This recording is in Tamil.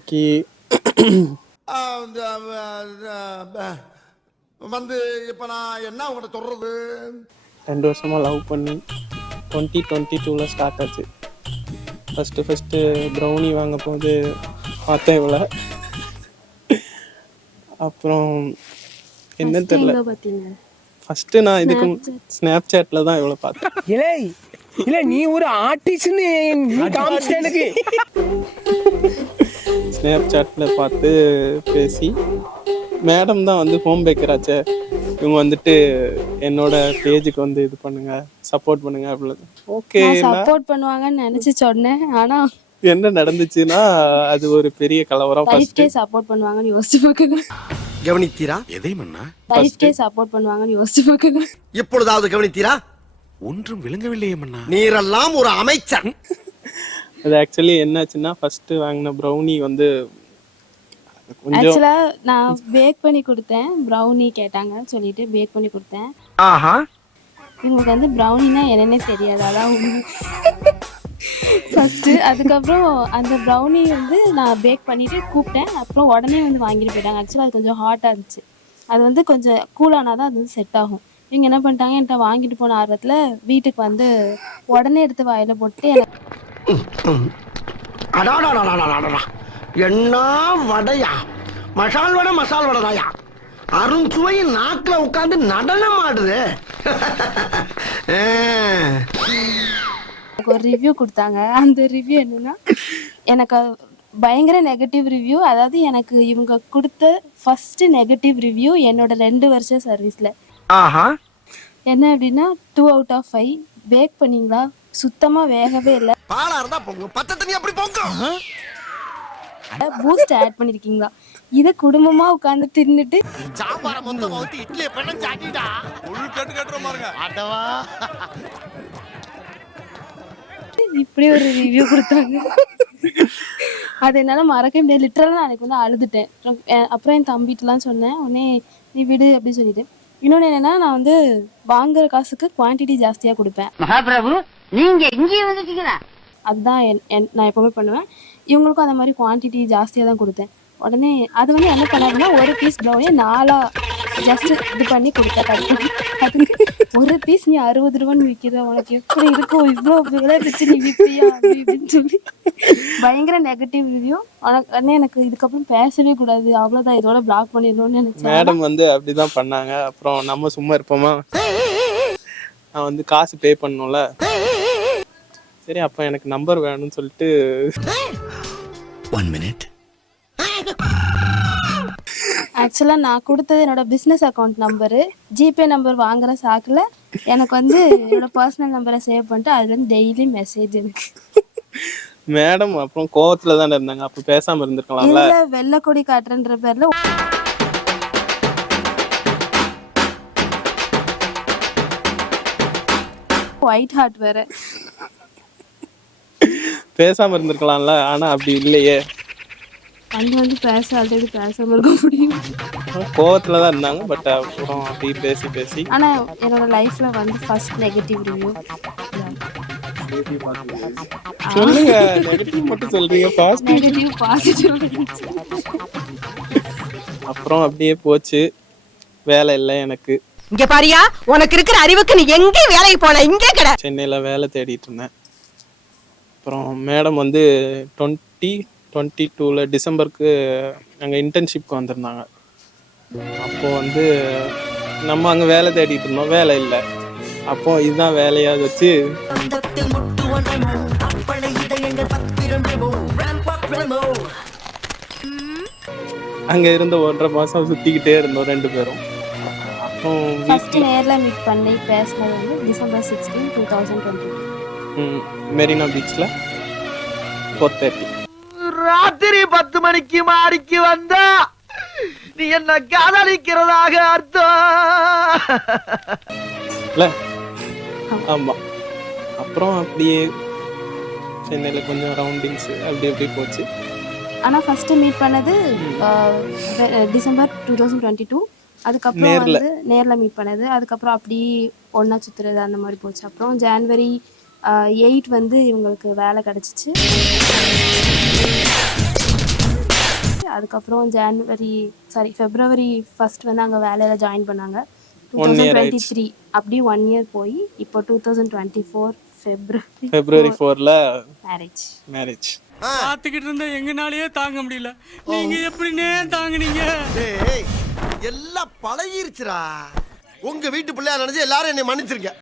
இன்னைக்கு வந்து இப்போ நான் என்ன உங்கள்கிட்ட சொல்கிறது, 2 வருஷமாக லவ் பண்ணி 2022 ஸ்டார்ட் ஆச்சு. ஃபஸ்ட்டு ப்ரௌனி வாங்க போது பார்த்தேன் இவ்வளோ. அப்புறம் என்ன தெரியல, ஃபஸ்ட்டு நான் இதுக்கு ஸ்னாப் சாட்டில் தான் இவ்வளோ பார்த்தேன். இல்ல நீ ஒரு ஆர்டிஸ்ட்னு எனக்கு ஸ்னாப் சாட்டில் பார்த்து பேசி, மேடம் தான் வந்து ஹோம் பேக்கராச்சே, இவங்க வந்துட்டு என்னோட பேஜுக்கு வந்து இது பண்ணுங்க, சப்போர்ட் பண்ணுங்க அப்படின்னு. ஓகே சப்போர்ட் பண்ணுவாங்கன்னு நினைச்சு சொன்னேன். ஆனா என்ன நடந்துச்சுன்னா அது ஒரு பெரிய கலவரம். லைஃப்கே சப்போர்ட் பண்ணுவாங்கன்னு யோசிச்சு பார்க்கணும். கவனித்தீரா? எதை மன்னா? லைஃப்கே சப்போர்ட் பண்ணுவாங்கன்னு யோசிச்சு பார்க்கணும். எப்பொழுதாவது கவனித்தீரா? ஒன்றும் விளங்கவில்லையே மன்னா. நீரெல்லாம் ஒரு அமைச்சர். அது ஆக்சுவலி என்னாச்சுன்னா, ஃபர்ஸ்ட் வாங்கின ப்ரௌனி வந்து கொஞ்சம் ஆக்சுவலா நான் பேக் பண்ணி கொடுத்தேன். ப்ரௌனி கேட்டாங்க சொல்லிட்டு பேக் பண்ணி கொடுத்தேன். ஆஹா, இவங்களுக்கு வந்து ப்ரௌனினா என்னன்னே தெரியாது. அதான் ஃபர்ஸ்ட். அதுக்கப்புறம் அந்த ப்ரௌனி வந்து நான் பேக் பண்ணிட்டு கூப்பிட்டேன். அப்புறம் உடனே வந்து வாங்கிட்டு போயிட்டாங்க. ஆக்சுவலாக அது கொஞ்சம் ஹாட்டாக இருந்துச்சு. அது வந்து கொஞ்சம் கூலானா தான் அது வந்து செட் ஆகும். இவங்க என்ன பண்ணிட்டாங்க, என்கிட்ட வாங்கிட்டு போன ஆர்வத்தில் வீட்டுக்கு வந்து உடனே எடுத்து வாயில போட்டு என்ன வடையா, மசால் வடை மசால் வடைதாயா, அருஞ்சுவை நாக்குல உட்கார்ந்து நடனம் ஆடுது. ஒரு ரிவ்யூ கொடுத்தாங்க. அந்த ரிவ்யூ என்னன்னா, எனக்கு பயங்கர நெகட்டிவ் ரிவ்யூ. அதாவது எனக்கு இவங்க கொடுத்த ஃபர்ஸ்ட் நெகட்டிவ் ரிவ்யூ என்னோட 2 வருஷம் சர்வீஸ்ல. என்ன அப்படின்னா 2 out of 5. பேக் பண்ணீங்களா, சுத்தமா வேகவே இல்லை. பாலா இருந்தா பொங்கு, பச்சை தண்ணி அப்படி பொங்கு. பூஸ்ட் ஆட் பண்ணிருக்கீங்களா, இதை குடும்பமா உட்கார்ந்து தின்னுட்டு இப்படி ஒரு ரிவ்யூ கொடுத்தாங்க. அது என்னால மறக்க முடியாது. லிட்டரலா நான் அன்னைக்கு வந்து அழுதுட்டேன். அப்புறம் என் தம்பிட்டுலாம் சொன்னேன். உடனே நீ விடு அப்படின்னு சொல்லிட்டு. இன்னொன்னு என்னன்னா, நான் வந்து வாங்குற காசுக்கு குவான்டிட்டி ஜாஸ்தியா கொடுப்பேன். மகாபிரபு நீங்க இங்கே வந்துட்டீங்களா? அதுதான் நான் எப்பவுமே பண்ணுவேன். இவங்களுக்கும் அந்த மாதிரி குவான்டிட்டி ஜாஸ்தியா தான் கொடுத்தேன். உடனே அது வந்து என்ன பண்ணாருன்னா, ஒரு பீஸ் ப்ரௌனியை 4 ஜஸ்ட் இது பண்ணி கொடுத்தேன். ஒரு பீஸ் நீ 60 ரூபான்னு விற்கிற, உனக்கு எப்படி இருக்கும், இவ்வளோ விலை வச்சு நீ விற்பியா அப்படின்னு சொல்லி பயங்கர நெகட்டிவ் ரிவ்யூ. உடனே எனக்கு இதுக்கப்புறம் பேசவே கூடாது, அவ்வளோதான், இதோட பிளாக் பண்ணிடணும்னு நினைச்சேன். மேடம் வந்து அப்படிதான் பண்ணாங்க. அப்புறம் நம்ம சும்மா இருப்போமா, நான் வந்து காசு பே பண்ணணும்ல, சரி அப்போ எனக்கு நம்பர் வேணும்னு சொல்லிட்டு 1 minute. ஆக்சுவலாக நான் கொடுத்தது என்னோட business account number. GPay number வாங்குற சாக்கில் எனக்கு வந்து என்னோட பர்சனல் நம்பரை சேவ் பண்ணிட்டு அதுலேருந்து டெய்லி மெசேஜ் எனக்கு. மேடம் அப்புறம் கோவத்துல தான் இருந்தாங்க. அப்போ பேசாம இருந்திருக்கலாம்ல. இல்லை, வெள்ளைக்கொடி காட்டுறன்ற பேர்ல ஒயிட் ஹார்ட் வேற. பேசாம இருந்திருக்கலாம்ல, ஆனா அப்படி இல்லையே. வந்து பேச ஆல்ரெடி பேசாம இருக்க முடியும். கோவத்துல தான் இருந்தாங்க. பட் அப்புறம் அப்படி பேசி ஆனா என்னோட லைஃப்ல வந்து ஃபர்ஸ்ட் நெகட்டிவ் ரிவ்யூ. சொல்லுங்க, நெகட்டிவ் மட்டும் சொல்றீங்க, பாசிட்டிவ். அப்புறம் அப்படியே போச்சு. வேலை இல்லை எனக்கு. இங்க பாரியா, உனக்கு இருக்கிற அறிவுக்கு நீ எங்க வேலைக்கு போன, இங்கே கடை. சென்னையில வேலை தேடிட்டு இருந்தேன். அப்புறம் மேடம் வந்து 2022 டிசம்பருக்கு அங்கே இன்டர்ன்ஷிப்க்கு வந்திருந்தாங்க. அப்போது வந்து நம்ம அங்கே வேலை தேடிட்டு இருந்தோம், வேலை இல்லை. அப்போ இதுதான் வேலையாக வச்சு அங்கே இருந்த 1.5 மாதம் சுற்றிக்கிட்டே இருந்தோம் 2 பேரும். ஃபர்ஸ்ட் நேர்ல மீட் பண்ணி பேசினது வந்து December 16, 2020. மெரினா பீச்சில் 4:30. ராத்திரி 10 மணிக்கு மாடிக்கு வந்தா நீ என்ன காதலிக்கிறதாக அர்த்தம் இல்லை? ஆமாம். அப்புறம் அப்படியே சென்னையில் கொஞ்சம் ரவுண்டிங்ஸு அப்படி போச்சு. ஆனால் ஃபர்ஸ்ட் மீட் பண்ணது December 2022. அதுக்கப்புறம் வந்து நேரில் மீட் பண்ணது. அதுக்கப்புறம் அப்படி ஒன்றா சுற்றுறது அந்த மாதிரி போச்சு. அப்புறம் January 8 வந்து இவங்களுக்கு வேலை கிடச்சிச்சு. அதுக்கப்புறம் ஃபெப்ரவரி 1 வந்து அங்கே வேலையில் ஜாயின் பண்ணாங்க. 1 year 2023 அப்படி 1 year போய் இப்போ 2024 February 4ல மேரேஜ். பார்த்துக்கிட்டு இருந்தா எங்கனாலயே தாங்க முடியல. நீங்க எப்படினே தாங்குனீங்க? எல்லாம் பழகிருச்சுடா. உங்க வீட்டு பிள்ளையா நினைச்சு எல்லாரும் என்னை மன்னிச்சிருங்க.